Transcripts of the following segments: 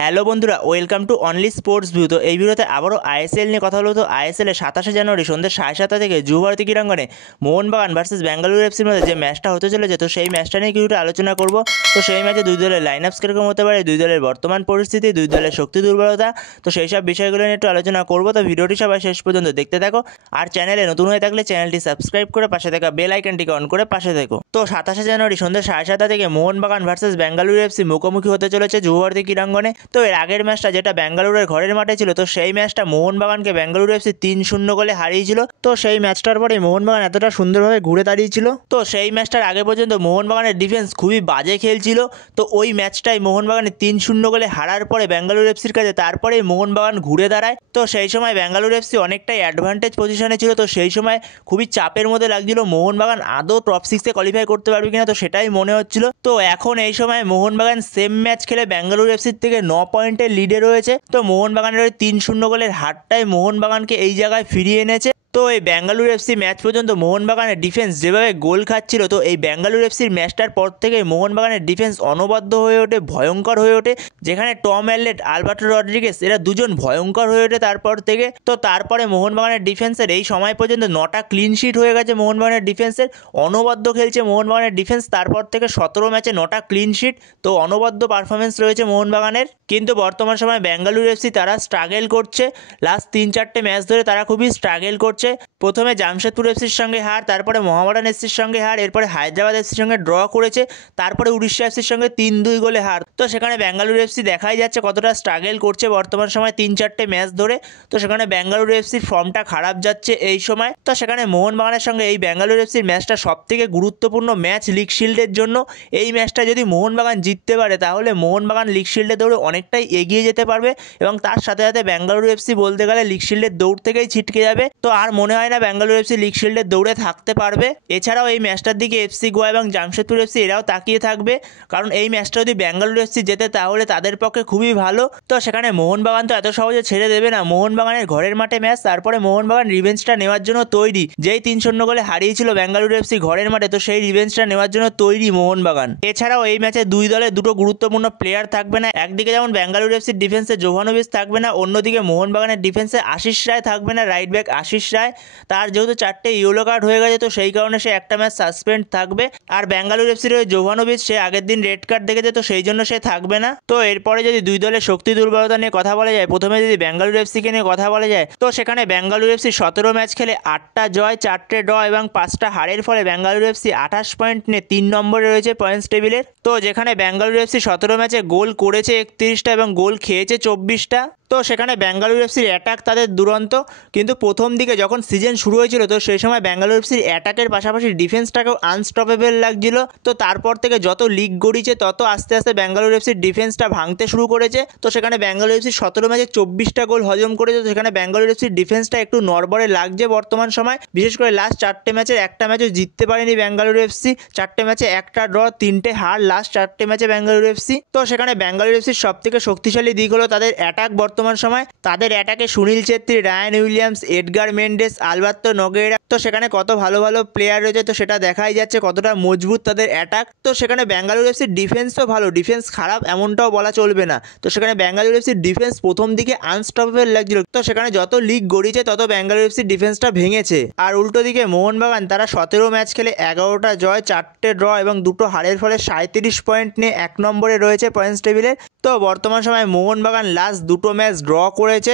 Hello বন্ধুরা, welcome to only sports view. তো এই ভিডিওতে আবারও আইএসএল নিয়ে কথা হলো। তো আইএসএল এর 27 জানুয়ারি সন্ধ্যে 7:30 থেকে যুবভারতী ক্রীড়াঙ্গনে মোহনবাগান ভার্সেস বেঙ্গালুরু এফসির মধ্যে যে ম্যাচটা হতে চলেছে, তো সেই ম্যাচটা নিয়ে কিছুটা আলোচনা করব। তো সেই ম্যাচে দুই দলের লাইন আপস কীরকম হতে পারে, দুই দলের বর্তমান পরিস্থিতি, দুই দলের শক্তি দুর্বলতা, তো সেই সব বিষয়গুলো নিয়ে একটু আলোচনা করব। তো ভিডিওটি সবাই শেষ পর্যন্ত দেখতে থাকো। আর চ্যানেলে নতুন হয়ে থাকলে চ্যানেলটি সাবস্ক্রাইব করে পাশে থাকা বেল আইকনটিকে অন করে পাশে থেকো। তো 27 জানুয়ারি সন্ধ্যে 7:30 থেকে মোহনবাগান ভার্সেস বেঙ্গালুরু এফসি মুখোমুখি হতে চলেছে যুবভারতী ক্রীড়াঙ্গনে। তো এর আগের ম্যাচটা যেটা বেঙ্গালুরুর ঘরের মাঠে ছিল, তো সেই ম্যাচটা মোহনবাগানকে বেঙ্গালুরু এফসি 3-0 গোলে হারিয়েছিল। তো সেই ম্যাচটার পরে মোহনবাগান এতটা সুন্দরভাবে ঘুরে দাঁড়িয়েছিল। তো সেই ম্যাচটার আগে পর্যন্ত মোহনবাগানের ডিফেন্স খুবই বাজে খেলছিল। তো ওই ম্যাচটাই মোহনবাগানের 3-0 গোলে হারার পরে বেঙ্গালুরু এফসির কাছে তারপরেই মোহনবাগান ঘুরে দাঁড়ায়। তো সেই সময় বেঙ্গালুরু এফসি অনেকটাই অ্যাডভান্টেজ পজিশনে ছিল। তো সেই সময় খুবই চাপের মধ্যে লাগছিল মোহনবাগান আদৌ টপ 6-এ কোয়ালিফাই করতে পারবে কিনা, তো সেটাই মনে হচ্ছিল। তো এখন এই সময় মোহনবাগান সেম ম্যাচ খেলে বেঙ্গালুরু এফসির থেকে 9 পয়েন্টের লিডে রয়েছে। তো মোহনবাগানের ওই 3-0 গোলের হারটাই মোহনবাগানকে এই জায়গায় ফিরিয়ে এনেছে। তো এই বেঙ্গালুরু এফসি ম্যাচ পর্যন্ত মোহনবাগানের ডিফেন্স যেভাবে গোল খাচ্ছিল, তো এই বেঙ্গালুরু এফসির ম্যাচটার পর থেকে মোহনবাগানের ডিফেন্স অনবদ্য হয়ে ওঠে, ভয়ঙ্কর হয়ে ওঠে। যেখানে টম অ্যাললেট, আলবার্টো রড্রিগেস এরা দুজন ভয়ঙ্কর হয়ে ওঠে তারপর থেকে। তো তারপরে মোহনবাগানের ডিফেন্সের এই সময় পর্যন্ত 9টা ক্লিন শিট হয়ে গেছে মোহনবাগানের ডিফেন্সের। অনবদ্য খেলছে মোহনবাগানের ডিফেন্স তারপর থেকে, 17 ম্যাচে 9টা ক্লিন শিট। তো অনবদ্য পারফরমেন্স রয়েছে মোহনবাগানের। কিন্তু বর্তমান সময় বেঙ্গালুরু এফসি তারা স্ট্রাগল করছে। লাস্ট 3-4টে ম্যাচ ধরে তারা খুবই স্ট্রাগল করছে। প্রথমে জামশেদপুর এফসির সঙ্গে হার, তারপরে মোহামেডান এফসির সঙ্গে হার, এরপরে হায়দ্রাবাদ এফসির সঙ্গে ড্র করেছে, তারপরে উড়িষ্যা এফসির সঙ্গে 3-2 গোলে হার। তো সেখানে বেঙ্গালুরু এফসি দেখাই যাচ্ছে কতটা স্ট্রাগল করছে বর্তমান সময় 3-4টে ম্যাচ ধরে। তো সেখানে বেঙ্গালুরু এফসির ফর্মটা খারাপ যাচ্ছে এই সময়। তো সেখানে মোহনবাগানের সঙ্গে এই বেঙ্গালুরু এফসির ম্যাচটা সবথেকে গুরুত্বপূর্ণ ম্যাচ লিগ শিল্ডের জন্য। এই ম্যাচটা যদি মোহনবাগান জিততে পারে তাহলে মোহনবাগান লিগ শিল্ডের দৌড়ে অনেকটাই এগিয়ে যেতে পারবে, এবং তার সাথে সাথে বেঙ্গালুরু এফসি বলতে গেলে লিগ শিল্ডের দৌড় থেকেই ছিটকে যাবে। তো আর মনে হয় না বেঙ্গালুরু এফসি লিগ শিল্ডের দৌড়ে থাকতে পারবে। এছাড়াও এই ম্যাচটার দিকে এফসি গোয়া এবং জামশেদপুর এফসি এরাও তাকিয়ে থাকবে, কারণ এই ম্যাচটা যদি বেঙ্গালুরু এফসি জেতে তাহলে তাদের পক্ষে খুবই ভালো। তো সেখানে মোহনবাগান তো এত সহজে ছেড়ে দেবে না। মোহনবাগানের ঘরের মাঠে ম্যাচ, তারপরে মোহনবাগান রিভেঞ্জটা নেওয়ার জন্য তৈরি। যেই 3-0 গোলে হারিয়েছিল বেঙ্গালুরু এফসি ঘরের মাঠে, তো সেই রিভেঞ্জটা নেওয়ার জন্য তৈরি মোহনবাগান। এছাড়াও এই ম্যাচে দুই দলে দুটো গুরুত্বপূর্ণ প্লেয়ার থাকবে না। একদিকে যেমন বেঙ্গালুরু এফসির ডিফেন্সে জোভানোভিচ থাকবে না, অন্যদিকে মোহনবাগানের ডিফেন্সে আশিস রায় থাকবে না, রাইট ব্যাক আশিস রায়। তার যেহেতু 4টে ইয়েলো কার্ড হয়ে গেছে, তো সেই কারণে সে একটা ম্যাচ সাসপেন্ড থাকবে। আর বেঙ্গালুরু এফসির ওই জোভানোভিচ সে আগের দিন রেড কার্ড দেখেছে, তো সেই জন্য সে থাকবে না। তো এরপরে যদি দুই দলের শক্তি দুর্বলতা নিয়ে কথা বলা যায়, প্রথমে যদি বেঙ্গালুরু এফসিকে নিয়ে কথা বলা যায়, তো সেখানে বেঙ্গালুরু এফসি 17 ম্যাচ খেলে 8টা জয়, 4টে ড্র এবং 5টা হারের ফলে বেঙ্গালুরু এফসি 28 পয়েন্ট নিয়ে 3 নম্বরে রয়েছে পয়েন্টস টেবিলের। তো যেখানে বেঙ্গালুরু এফসি 17 ম্যাচে গোল করেছে 31টা এবং গোল খেয়েছে 24টা। তো সেখানে বেঙ্গালুরু এফসির অ্যাটাক তাদের দুরন্ত, কিন্তু প্রথম দিকে যখন সিজন শুরু হয়েছিল, তো সেই সময় বেঙ্গালুরু এফসির অ্যাটাকের পাশাপাশি ডিফেন্সটাকেও আনস্টপেবল লাগছিল। তো তারপর থেকে যত লিগ গড়িয়েছে তত আস্তে আস্তে বেঙ্গালুরু এফসির ডিফেন্সটা ভাঙতে শুরু করেছে। তো সেখানে বেঙ্গালুরু এফসি 17 ম্যাচে 24টা গোল হজম করেছে। তো সেখানে বেঙ্গালুরু এফসির ডিফেন্সটা একটু নড়বড়ে লাগছে বর্তমান সময়, বিশেষ করে লাস্ট 4টে ম্যাচের একটা ম্যাচও জিততে পারেনি বেঙ্গালুরু এফসি। 4টে ম্যাচে একটা ড্র, 3টে হার লাস্ট 4টে ম্যাচে বেঙ্গালুরু এফসি। তো সেখানে বেঙ্গালুরু এফসির সবথেকে শক্তিশালী দিক হলো তাদের অ্যাটাক বর্তমান সময়। তাদের অ্যাটাকে Sunil Chhetri, Ryan Williams, Edgar Mendes, Alberto Noguera, তো সেখানে কত ভালো ভালো প্লেয়ার রয়েছে। তো সেটা দেখাই যাচ্ছে কতটা মজবুত তাদের অ্যাটাক। তো সেখানে বেঙ্গালুরু এফসির ডিফেন্সও ভালো, ডিফেন্স খারাপ এমনটাও বলা চলবে না। তো সেখানে বেঙ্গালুরু এফসির ডিফেন্স প্রথম দিকে আনস্টপেবল লাগছিল। তো সেখানে যত লিগ গড়িয়েছে তত বেঙ্গালুরু এফসির ডিফেন্সটা ভেঙেছে। আর উল্টো দিকে মোহনবাগান তারা 17 ম্যাচ খেলে 11টা জয়, 4টে ড্র এবং 2টো হারের ফলে 37 পয়েন্ট নিয়ে 1 নম্বরে রয়েছে পয়েন্টস টেবিলে। তো বর্তমান সময় মোহনবাগান লাস্ট 2টো ম্যাচ ড্র করেছে।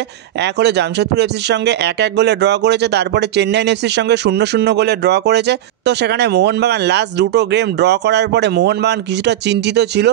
এক হলো জামশেদপুর এফসির সঙ্গে 1-1 গোলে ড্র করেছে, তারপরে চেন্নাই এফসির সঙ্গে 0-0 গোলে ড্র করেছে। তো সেখানে মোহনবাগান লাস্ট 2টো গেম ড্র করার পরে মোহনবাগান কিছুটা চিন্তিত ছিল।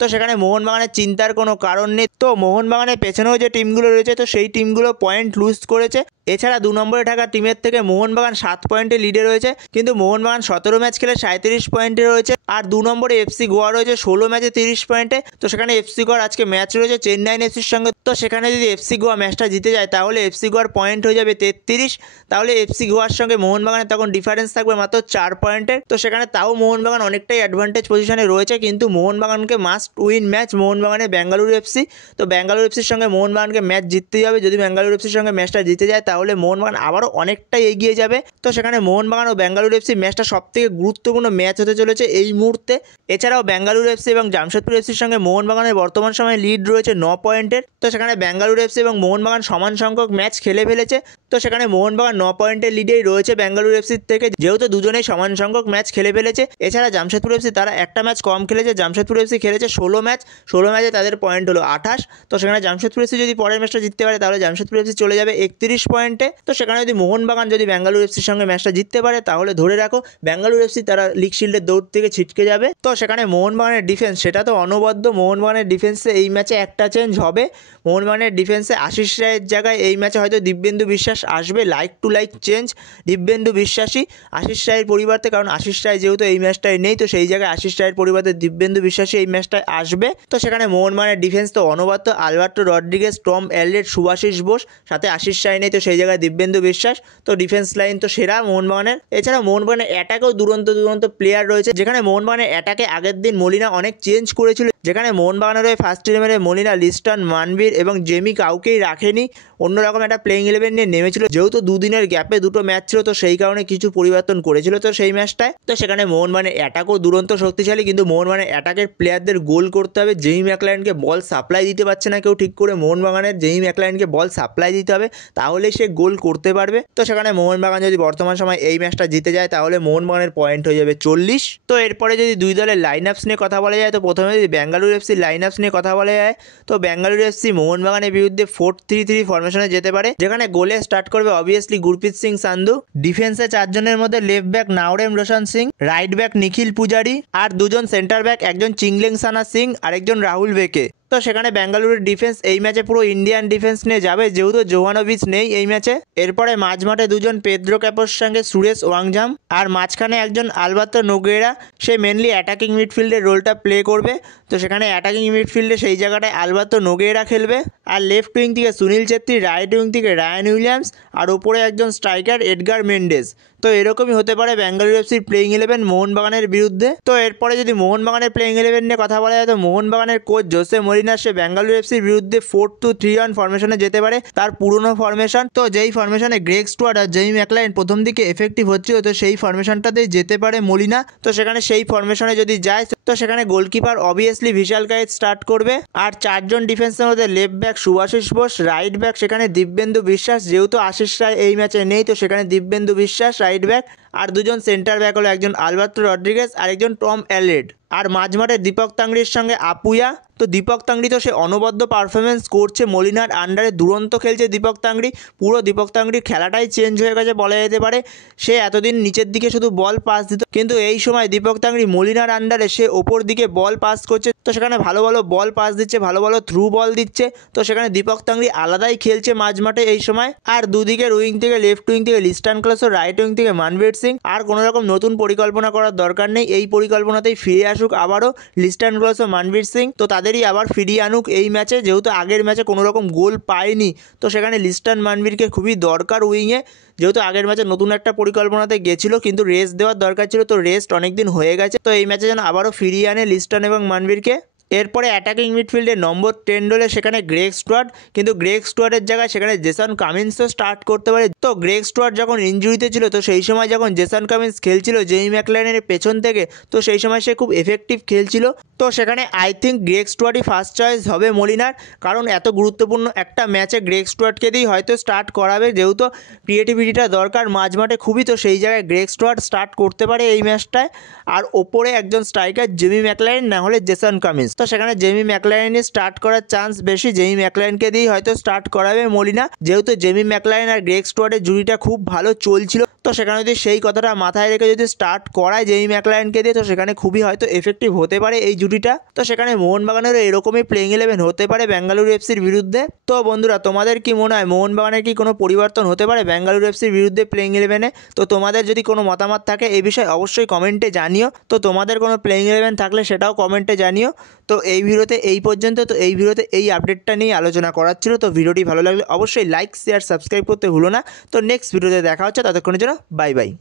তো সেখানে মোহনবাগানের চিন্তার কোনো কারণ নেই। তো মোহনবাগানের পেছনেও যে টিমগুলো রয়েছে, তো সেই টিমগুলো পয়েন্ট লুজ করেছে। এছাড়া 2 নম্বরে থাকা টিমের থেকে মোহনবাগান 7 পয়েন্টে লিডে রয়েছে, কিন্তু মোহনবাগান 17 ম্যাচ খেলে 37 পয়েন্টে রয়েছে। আর 2 নম্বরে এফসি গোয়া রয়েছে 16 ম্যাচে 30 পয়েন্টে। তো সেখানে এফসি গোয়ার আজকে ম্যাচ রয়েছে চেন্নাই এফসির সঙ্গে। তো সেখানে যদি এফসি গোয়া ম্যাচটা জিতে যায় তাহলে এফসি গোয়ার পয়েন্ট হয়ে যাবে 33। তাহলে এফসি গোয়ার সঙ্গে মোহনবাগানের তখন ডিফারেন্স থাকবে মাত্র 4 পয়েন্টের। তো সেখানে তাও মোহনবাগান অনেকটাই অ্যাডভান্টেজ পজিশনে রয়েছে, কিন্তু মোহনবাগানকে মাস্ট উইন ম্যাচ মোহনবাগানের বেঙ্গালুরু এফসি। তো বেঙ্গালুরু এফসির সঙ্গে মোহনবাগানকে ম্যাচ জিততেই হবে। যদি বেঙ্গালুরু এফসির সঙ্গে ম্যাচটা জিতে যায় তাহলে মোহনবাগান আবারও অনেকটাই এগিয়ে যাবে। তো সেখানে মোহনবাগান ও বেঙ্গালুরু এফসি ম্যাচটা সবথেকে গুরুত্বপূর্ণ ম্যাচ হতে চলেছে এই মুহূর্তে। এছাড়াও বেঙ্গালুরু এফসি এবং জামশেদপুর এফসির সঙ্গে মোহনবাগানের বর্তমান সময়ে লিড রয়েছে 9 পয়েন্টের। তো সেখানে বেঙ্গালুরু এফসি এবং মোহনবাগান সমান সংখ্যক ম্যাচ খেলে ফেলেছে। তো সেখানে মোহনবাগান 9 পয়েন্টের লিডেই রয়েছে বেঙ্গালুরু এফসির থেকে, যেহেতু দুজনেই সমান সংখ্যক ম্যাচ খেলে ফেলেছে। এছাড়া জামশেদপুর এফসি তারা একটা ম্যাচ কম খেলেছে। জামশেদপুর এফসি খেলেছে 16 ম্যাচ, 16 ম্যাচে তাদের পয়েন্ট হলো 28। তো সেখানে জামশেদপুর এফসি যদি পরের ম্যাচটা জিততে পারে তাহলে জামশেদপুর এফসি চলে যাবে 31 পয়েন্টে। তো সেখানে যদি মোহনবাগান যদি বেঙ্গালুরু এফসির সঙ্গে ম্যাচটা জিততে পারে তাহলে ধরে রাখো বেঙ্গালুরু এফসি তারা লিগ শিল্ডের দৌড় থেকে ছিটকে যাবে। তো সেখানে মোহনবাগানের ডিফেন্স সেটা তো অনবদ্য। মোহনবাগানের ডিফেন্সে এই ম্যাচে একটা চেঞ্জ হবে। মোহনবাগানের ডিফেন্সে আশিস রায়ের জায়গায় এই ম্যাচে হয়তো দিব্যেন্দু বিশ্বাস আসবে। Like to like change Dibyendu বিশ্বাসী আশিস রায়ের পরিবর্তে, কারণ আশিস রায় যেহেতু এই ম্যাচটায় নেই, তো সেই জায়গায় আশিস রায়ের পরিবর্তে দিব্যেন্দু বিশ্বাসী এই ম্যাচটায় আসবে। তো সেখানে মোহনবাগানের ডিফেন্স তো অনবদ্য। Alberto Rodriguez, Tom Aldred, Subhasish Bose, সাথে আশিস রায় নেই, তো সেই জায়গায় দিব্যেন্দু বিশ্বাস। তো ডিফেন্স লাইন তো সেরা মোহনবাগানের। এছাড়া মোহনবাগানের অ্যাটাকেও দুরন্ত প্লেয়ার রয়েছে। যেখানে মোহনবাগানের অ্যাটাকে আগের দিন মলিনা অনেক চেঞ্জ করেছিল, যেখানে মোহনবাগানের হয়ে ফার্স্ট ইলেভেনে মলিনা, লিস্টন, মানবীর এবং জেমি কাউকেই রাখেনি, অন্যরকম একটা প্লেইং ইলেভেন নিয়ে নেমেছিল। যেহেতু দুদিনের গ্যাপে দুটো ম্যাচ ছিল, তো সেই কারণে কিছু পরিবর্তন করেছিল তো সেই ম্যাচটায়। তো সেখানে মোহনবাগানের অ্যাটাকও দুরন্ত শক্তিশালী, কিন্তু মোহনবাগানের অ্যাটাকের প্লেয়ারদের গোল করতে হবে। জেমি ম্যাকলারেনকে বল সাপ্লাই দিতে পারছে না কেউ ঠিক করে। মোহনবাগানের জেমি ম্যাকলারেনকে বল সাপ্লাই দিতে হবে, তাহলেই সে গোল করতে পারবে। তো সেখানে মোহনবাগান যদি বর্তমান সময় এই ম্যাচটা জিতে যায় তাহলে মোহনবাগানের পয়েন্ট হয়ে যাবে 40। তো এরপরে যদি দুই দলের লাইন আপস নিয়ে কথা বলা যায়, তো প্রথমে যদি বেঙ্গালুরু এফসি লাইন আপস নিয়ে কথা বলা যায়, তো বেঙ্গালুরু এফসি মোহনবাগানের বিরুদ্ধে 4-3-3 ফরমেশনে যেতে পারে, যেখানে গোলে স্টার্ট করবে অবভিয়াসলি গুরপ্রীত সিং সান্ধু। ডিফেন্সে 4 জনের মধ্যে left back Naorem Roshan Singh, right back Nikhil Poojary, আর 2 জন সেন্টার ব্যাক, একজন চিংলেং সানা সিং আর একজন রাহুল বেকে। তো সেখানে বেঙ্গালুরুর ডিফেন্স এই ম্যাচে পুরো ইন্ডিয়ান ডিফেন্স নিয়ে যাবে, যেহেতু জোহানোভিচ নেই এই ম্যাচে। এরপরে মাঝমাঠে 2 জন পেদ্রো ক্যাপোর সঙ্গে সুরেশ ওয়াংঝাম, আর মাঝখানে একজন আলবার্তো নোগুয়েরা। সে মেনলি অ্যাটাকিং মিডফিল্ডের রোলটা প্লে করবে। তো সেখানে অ্যাটাকিং মিডফিল্ডে সেই জায়গাটায় আলবার্তো নোগুয়েরা খেলবে। আর লেফট উইং থেকে সুনীল ছেত্রী, রাইট উইং থেকে রায়ান উইলিয়ামস, আর ওপরে একজন স্ট্রাইকার এডগার মেন্ডেস। তো এরকমই হতে পারে বেঙ্গালুরু এফসির প্লেইং ইলেভেন মোহনবাগানের বিরুদ্ধে। তো এরপরে যদি মোহনবাগানের প্লেইং ইলেভেন নিয়ে কথা বলা যায়, তো মোহনবাগানের কোচ জোসে মরিনা সে বেঙ্গালুরু এফসির বিরুদ্ধে 4-2-3-1 ফরমেশনে যেতে পারে, তার পুরনো ফরমেশন। তো যেই ফরমেশনে গ্রেগ স্টুয়ার্ট আর জেমি ম্যাকলারেন প্রথম দিকে এফেক্টিভ হচ্ছিল, তো সেই ফরমেশনটাতেই যেতে পারে মলিনা। তো সেখানে সেই ফরমেশনে যদি যায়, তো সেখানে goalkeeper obviously Vishal Kaith start করবে। আর 4 জন ডিফেন্সের মধ্যে left back Subhasish Bose, right back সেখানে দিব্যেন্দু বিশ্বাস, যেহেতু আশিস রায় এই ম্যাচে নেই, তো সেখানে দিব্যেন্দু বিশ্বাস রাইট ব্যাক। আর 2 জন সেন্টার ব্যাক হলো একজন আলবার্তো রড্রিগেজ আর একজন টম এলরেড। আর মাঝমাঠে দীপক তাংড়ির সঙ্গে আপুয়া। তো দীপক তাংড়ি তো সে অনবদ্য পারফরমেন্স করছে, মলিনার আন্ডারে দুরন্ত খেলছে দীপক তাংড়ি। পুরো দীপক তাংড়ির খেলাটাই চেঞ্জ হয়ে গেছে বলা যেতে পারে। সে এতদিন নিচের দিকে শুধু বল পাস দিত, কিন্তু এই সময় দীপক তাংড়ি মলিনার আন্ডারে সে ওপর দিকে বল পাস করছে। তো সেখানে ভালো ভালো বল পাস দিচ্ছে, ভালো ভালো থ্রু বল দিচ্ছে। তো সেখানে দীপক তাংড়ি আলাদাই খেলছে মাঝমাঠে এই সময়। আর দুদিকের উইং থেকে লেফট উইং থেকে লিস্টান ক্লাসো, রাইট উইং থেকে মানবীর সিং। আর কোনো রকম নতুন পরিকল্পনা করার দরকার নেই, এই পরিকল্পনাতেই ফিরে আসুক আবারও লিস্টান ক্লাসো, মানবীর সিং। তো তাদেরই আবার ফিরিয়ে আনুক এই ম্যাচে, যেহেতু আগের ম্যাচে কোনো রকম গোল পায়নি। তো সেখানে লিস্টান মানবীরকে খুবই দরকার উইংয়ে, যেহেতু আগের ম্যাচে নতুন একটা পরিকল্পনাতে গেছিলো, কিন্তু রেস্ট দেওয়ার দরকার ছিল, তো রেস্ট অনেকদিন হয়ে গেছে। তো এই ম্যাচে যেন আবারও ফিরিয়ে আনে লিস্টন এবং মানবীরকে। এরপরে অ্যাটাকিং মিডফিল্ডে নম্বর 10 রোলে সেখানে গ্রেগ স্টুয়ার্ট, কিন্তু গ্রেগ স্টুয়ার্টের জায়গায় সেখানে জেসন কামিন্সও স্টার্ট করতে পারে। তো গ্রেগ স্টুয়ার্ট যখন ইনজুরিতে ছিল, তো সেই সময় যখন জেসন কামিন্স খেলছিল জেমি ম্যাকলারেনের পেছন থেকে, তো সেই সময় সে খুব এফেক্টিভ খেলছিল। তো সেখানে আই থিঙ্ক গ্রেগ স্টুয়ার্টই ফার্স্ট চয়েস হবে মলিনার, কারণ এত গুরুত্বপূর্ণ একটা ম্যাচে গ্রেগ স্টুয়ার্টকে দিয়েই হয়তো স্টার্ট করাবে, যেহেতু ক্রিয়েটিভিটিটা দরকার মাঝমাঠে খুবই। তো সেই জায়গায় গ্রেগ স্টুয়ার্ট স্টার্ট করতে পারে এই ম্যাচটায়। আর ওপরে একজন স্ট্রাইকার জেমি ম্যাকলারেন, না হলে জেসন কামিন্স। তো সেখানে জেমি ম্যাকলারেনই স্টার্ট করার চান্স বেশি, জেমি ম্যাকলারেনকে দিয়েই হয়তো স্টার্ট করাবে মলিনা, যেহেতু জেমি ম্যাকলারেন আর গ্রেগ স্টুয়ার্টের জুড়িটা খুব ভালো চলছিল। তো সেখানে যদি সেই কথাটা মাথায় রেখে যদি স্টার্ট করায় জেমি ম্যাকলারেনকে দিয়ে, তো সেখানে খুবই হয়তো এফেক্টিভ হতে পারে এই জুটিটা। তো সেখানে মোহনবাগানেরও এরকমই প্লেইং ইলেভেন হতে পারে বেঙ্গালুরু এফসির বিরুদ্ধে। তো বন্ধুরা, তোমাদের কি মনে হয় মোহনবাগানের কি কোনো পরিবর্তন হতে পারে বেঙ্গালুরু এফসির বিরুদ্ধে প্লেইং ইলেভেনে? তো তোমাদের যদি কোনো মতামত থাকে এই বিষয়ে অবশ্যই কমেন্টে জানিও। তো তোমাদের কোনো প্লেইং ইলেভেন থাকলে সেটাও কমেন্টে জানিও। তো এই ভিডিওতে এই পর্যন্ত। তো এই ভিডিওতে এই আপডেটটা নিয়ে আলোচনা করার ছিল। তো ভিডিওটি ভালো লাগলে অবশ্যই লাইক, শেয়ার, সাবস্ক্রাইব করতে ভুলো না। তো নেক্সট ভিডিওতে দেখা হচ্ছে, ততক্ষণের জন্য বাই বাই।